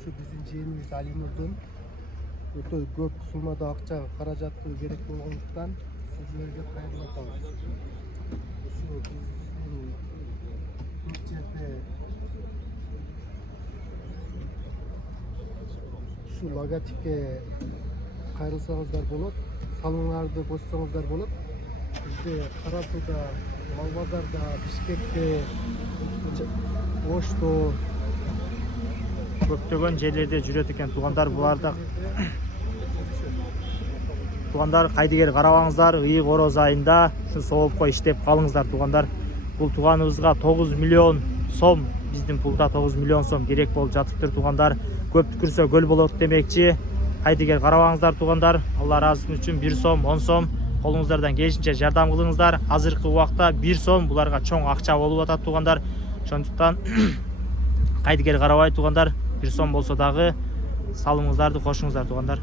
Şu bizim жээнибиз Ali Nur'dan өтө көп суммада акча каражаты керек болгондуктан сиздерге кайрылатабыз. Şu биздин көп жерде şu logotipке кайрылсаңыздар болот, салымыңарды кошсоңуздар болот. Бизде Кара Сууда, Мал Базарда, Бишкекте, Ошто көптөгөн жерлерде жүрөт экен туугандар. Буларда туугандар кайдыгер карабаңыздар, ыйык ороз айында ушу соопко иштеп калыңыздар туугандар. Бул тууганыбызга 9 миллион сом, биздин пулда 9 миллион сом керек болуп жатыптыр туугандар. Көп түкүрсө көл болот демекчи. Кайдыгер карабаңыздар туугандар. Алла ыраазы үчүн 1 сом, 10 сом колуңуздардан келишинче жардам кылыңыздар. Азыркы убакта 1 сом буларга чоң акча болуп атат туугандар. Ошондуктан кайдыгер карабай туугандар, 1 сом болсо дагы салымыңыздарды кошуңуздар туугандар.